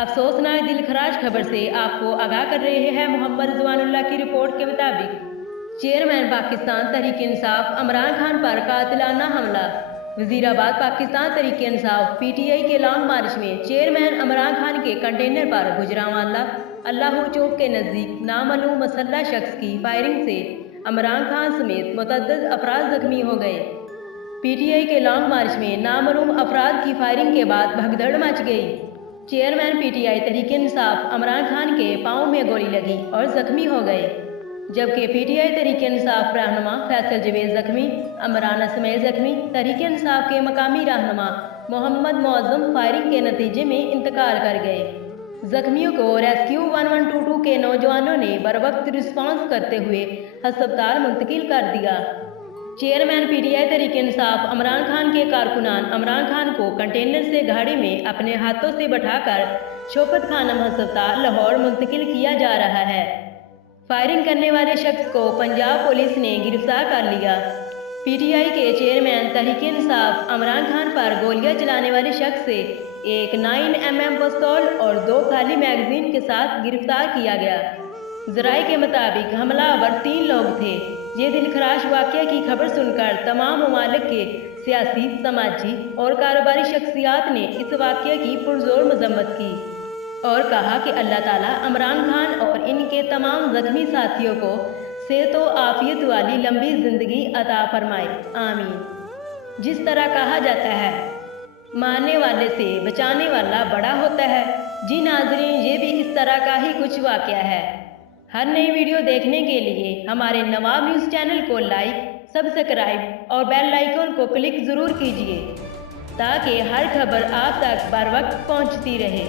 अफसोसनाक दिलखराज खबर से आपको आगाह कर रहे हैं मोहम्मद रिजवानुल्लाह की रिपोर्ट के मुताबिक चेयरमैन पाकिस्तान तहरीक इंसाफ इमरान खान पर कातिलाना हमला। वजीराबाद पाकिस्तान तहरीक इंसाफ PTI के लॉन्ग मार्च में चेयरमैन इमरान खान के कंटेनर पर गुजरांवाला अल्लाह चौक के नज़दीक नामालूम मुसल्लह शख्स की फायरिंग से इमरान खान समेत मुतअद्दिद अफराद जख्मी हो गए। PTI के लॉन्ग मार्च में नामालूम अफराद की फायरिंग के बाद भगदड़ मच गई। चेयरमैन PTI तहरीक इंसाफ इमरान खान के पाँव में गोली लगी और जख्मी हो गए, जबकि PTI तहरीक इंसाफ रहनुमा फैसल जवेद जख्मी, इमरान इसमाइल जख्मी। तहरीक इंसाफ के मकामी रहनुमा मोहम्मद मौज़म फायरिंग के नतीजे में इंतकाल कर गए। जख्मियों को रेस्क्यू 1122 के नौजवानों ने बरवक्त रिस्पॉन्स करते हुए अस्पताल मुंतकिल कर दिया। चेयरमैन PTI तहरीक इंसाफ इमरान खान के कारकुनान इमरान खान को कंटेनर से गाड़ी में अपने हाथों से बैठाकर शौकत खानम अस्पताल लाहौर मुंतकिल किया जा रहा है। फायरिंग करने वाले शख्स को पंजाब पुलिस ने गिरफ्तार कर लिया। PTI के चेयरमैन तहरीक इंसाफ इमरान खान पर गोलियां चलाने वाले शख्स से एक 9mm पिस्तौल और 2 खाली मैगजीन के साथ गिरफ्तार किया गया। ज़राए के मुताबिक हमलावर 3 लोग थे। ये दिलखराश वाक़या की खबर सुनकर तमाम ममालिक के सियासी, समाजी और कारोबारी शख्सियात ने इस वाक़या की पुरजोर मजम्मत की और कहा कि अल्लाह ताला इमरान खान और इनके तमाम ज़ख्मी साथियों को सेहत व आफियत वाली लंबी ज़िंदगी अता फरमाए, आमीन। जिस तरह कहा जाता है, मारने वाले से बचाने वाला बड़ा होता है। जी नाज़रीन, ये भी इस तरह का ही कुछ वाक़या है। हर नई वीडियो देखने के लिए हमारे नवाब न्यूज़ चैनल को लाइक, सब्सक्राइब और बेल आइकन को क्लिक ज़रूर कीजिए ताकि हर खबर आप तक बर वक्त पहुंचती रहे।